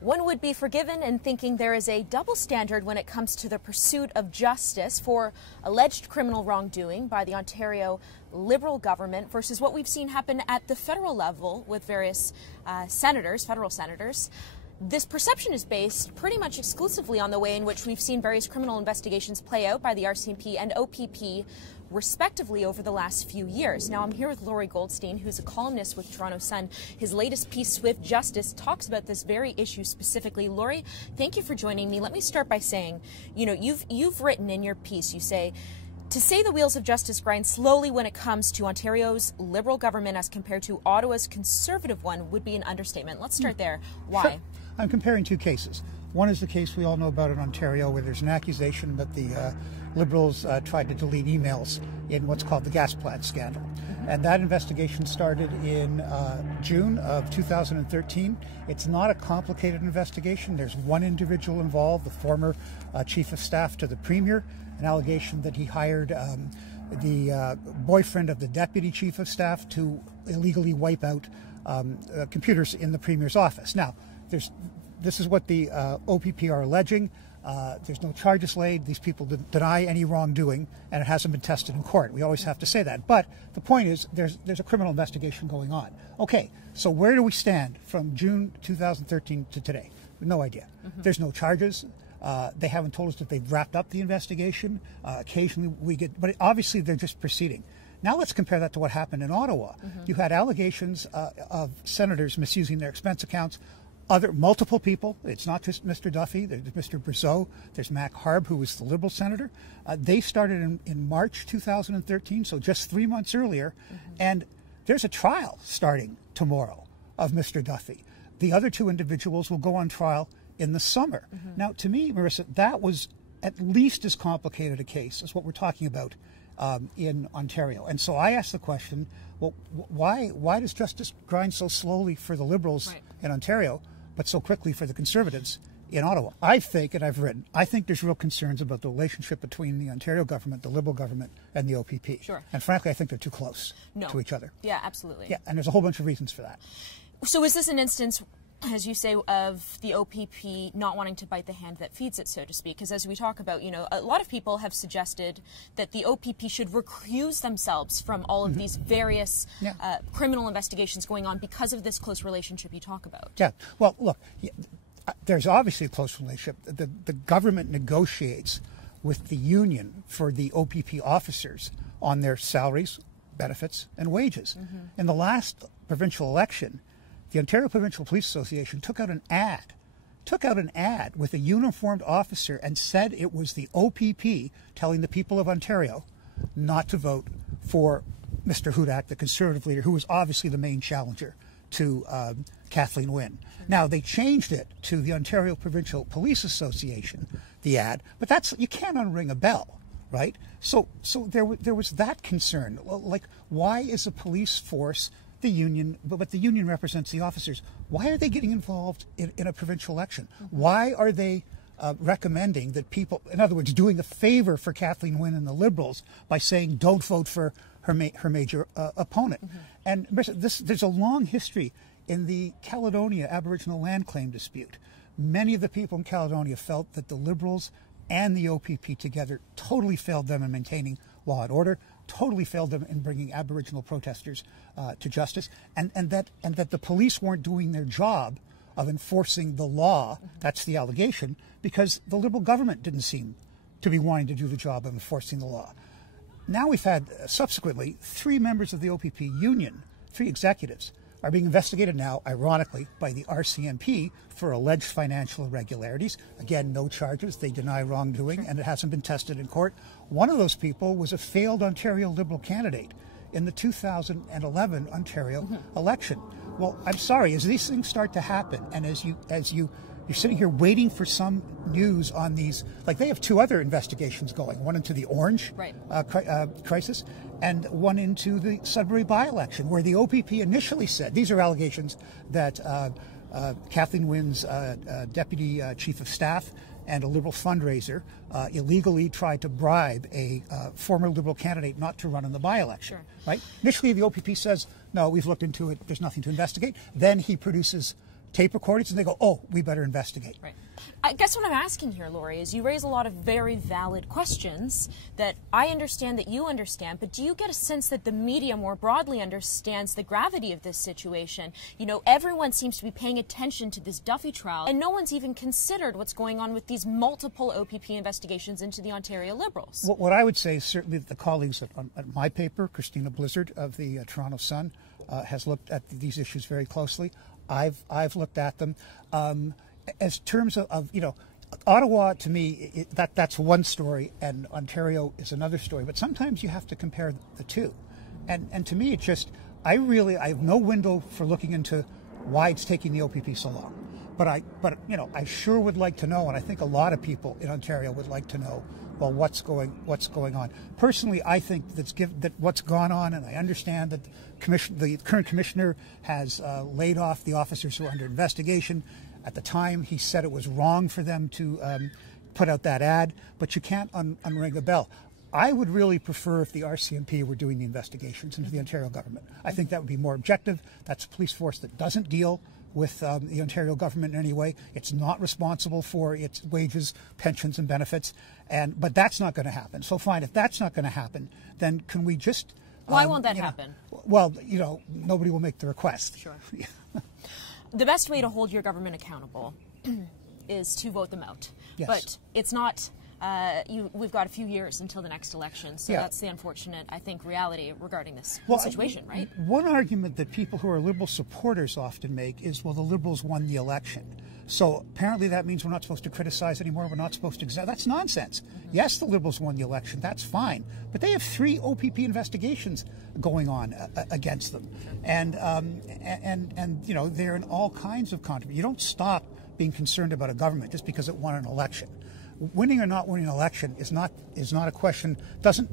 One would be forgiven in thinking there is a double standard when it comes to the pursuit of justice for alleged criminal wrongdoing by the Ontario Liberal government versus what we've seen happen at the federal level with various federal senators. This perception is based pretty much exclusively on the way in which we've seen various criminal investigations play out by the RCMP and OPP respectively over the last few years. Now I'm here with Lorrie Goldstein, who's a columnist with Toronto Sun. His latest piece, Swift Justice, talks about this very issue specifically. Lorrie, thank you for joining me. Let me start by saying, you know, you've written in your piece, you say, to say the wheels of justice grind slowly when it comes to Ontario's Liberal government as compared to Ottawa's Conservative one would be an understatement. Let's start there. Why? Sure. I'm comparing two cases. One is the case we all know about in Ontario, where there's an accusation that the Liberals tried to delete emails in what's called the gas plant scandal. And that investigation started in June of 2013. It's not a complicated investigation. There's one individual involved, the former chief of staff to the premier, an allegation that he hired the boyfriend of the deputy chief of staff to illegally wipe out computers in the premier's office. Now, this is what the OPP are alleging. There's no charges laid. These people deny any wrongdoing, and it hasn't been tested in court. We always have to say that. But the point is, there's a criminal investigation going on. Okay, so where do we stand from June 2013 to today? No idea. There's no charges. They haven't told us that they've wrapped up the investigation. Occasionally we get, but obviously they're just proceeding. Now let's compare that to what happened in Ottawa. You had allegations of senators misusing their expense accounts. Multiple people. It's not just Mr. Duffy. There's Mr. Brazeau. There's Mar Harb, who was the Liberal senator. They started in March 2013, so just 3 months earlier. And there's a trial starting tomorrow of Mr. Duffy. The other two individuals will go on trial in the summer. Now, to me, Marissa, that was at least as complicated a case as what we're talking about in Ontario. And so I asked the question, well, why does justice grind so slowly for the Liberals in Ontario, but so quickly for the Conservatives in Ottawa? I think, and I've written, I think there's real concerns about the relationship between the Ontario government, the Liberal government, and the OPP. Sure. And frankly, I think they're too close to each other. Yeah, absolutely. Yeah, and there's a whole bunch of reasons for that. So is this an instance, as you say, of the OPP not wanting to bite the hand that feeds it, so to speak? Because as we talk about, you know, a lot of people have suggested that the OPP should recuse themselves from all of these various criminal investigations going on because of this close relationship you talk about. Yeah, well, look, there's obviously a close relationship. The government negotiates with the union for the OPP officers on their salaries, benefits, and wages. In the last provincial election, the Ontario Provincial Police Association took out an ad with a uniformed officer and said it was the OPP telling the people of Ontario not to vote for Mr. Hudak, the Conservative leader, who was obviously the main challenger to Kathleen Wynne. Now, they changed it to the Ontario Provincial Police Association, the ad, but you can't unring a bell, right? So there was that concern. Like, why is a police force the union, but the union represents the officers? Why are they getting involved in a provincial election? Why are they recommending that people, in other words, doing a favor for Kathleen Wynne and the Liberals by saying don't vote for her major opponent? And there's a long history in the Caledonia Aboriginal land claim dispute. Many of the people in Caledonia felt that the Liberals and the OPP together totally failed them in maintaining law and order, totally failed them in bringing Aboriginal protesters to justice, and that the police weren't doing their job of enforcing the law. That's the allegation, because the Liberal government didn't seem to be wanting to do the job of enforcing the law. Now we've had, subsequently, 3 members of the OPP union, 3 executives, are being investigated now, ironically, by the RCMP for alleged financial irregularities. Again, no charges. They deny wrongdoing, and it hasn't been tested in court. One of those people was a failed Ontario Liberal candidate in the 2011 Ontario election. Well, I'm sorry, as these things start to happen, and as you're sitting here waiting for some news on these, like they have 2 other investigations going, one into the Orange crisis and one into the Sudbury by-election, where the OPP initially said, these are allegations that Kathleen Wynne's deputy chief of staff and a Liberal fundraiser illegally tried to bribe a former Liberal candidate not to run in the by-election. Right? Initially, the OPP says, no, we've looked into it, there's nothing to investigate. Then he produces tape recordings, and they go, oh, we better investigate. Right. I guess what I'm asking here, Lorrie, is you raise a lot of very valid questions that I understand, that you understand, but do you get a sense that the media more broadly understands the gravity of this situation? You know, everyone seems to be paying attention to this Duffy trial, and no one's even considered what's going on with these multiple OPP investigations into the Ontario Liberals. What I would say is certainly that the colleagues at my paper, Christina Blizzard of the Toronto Sun, has looked at these issues very closely. I've looked at them. As terms of you know, Ottawa, to me, that's one story, and Ontario is another story. But sometimes you have to compare the two. And to me, it's just, I have no window for looking into why it's taking the OPP so long. But you know, I sure would like to know, and I think a lot of people in Ontario would like to know, well, what's going on. Personally, I think that what's gone on, and I understand that the current commissioner has laid off the officers who are under investigation. At the time, he said it was wrong for them to put out that ad, but you can't unring a bell. I would really prefer if the RCMP were doing the investigations into the Ontario government. I think that would be more objective. That's a police force that doesn't deal with the Ontario government in any way. It's not responsible for its wages, pensions, and benefits. But that's not going to happen. So fine, if that's not going to happen, then can we just... Why won't that happen? Well, you know, nobody will make the request. Sure. The best way to hold your government accountable is to vote them out. Yes. But it's not... we've got a few years until the next election, so that's the unfortunate, I think, reality regarding this whole situation, right? One argument that people who are Liberal supporters often make is, well, the Liberals won the election. So apparently that means we're not supposed to criticize anymore, we're not supposed to... That's nonsense. Yes, the Liberals won the election, that's fine. But they have 3 OPP investigations going on against them. And you know, they're in all kinds of controversy. You don't stop being concerned about a government just because it won an election. Winning or not winning an election is not a question, doesn't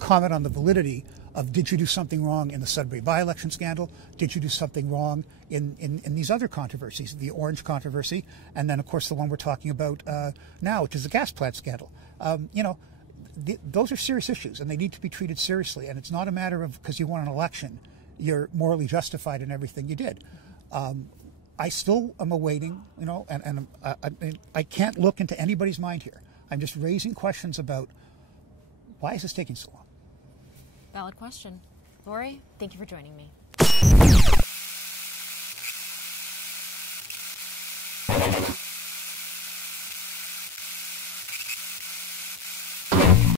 comment on the validity of did you do something wrong in the Sudbury by-election scandal, did you do something wrong in these other controversies, the Orange controversy, and then of course the one we're talking about now, which is the gas plant scandal. You know, those are serious issues and they need to be treated seriously, and it's not a matter of because you won an election you're morally justified in everything you did. I still am awaiting, you know, and I can't look into anybody's mind here. I'm just raising questions about why is this taking so long? Valid question. Lorrie, thank you for joining me.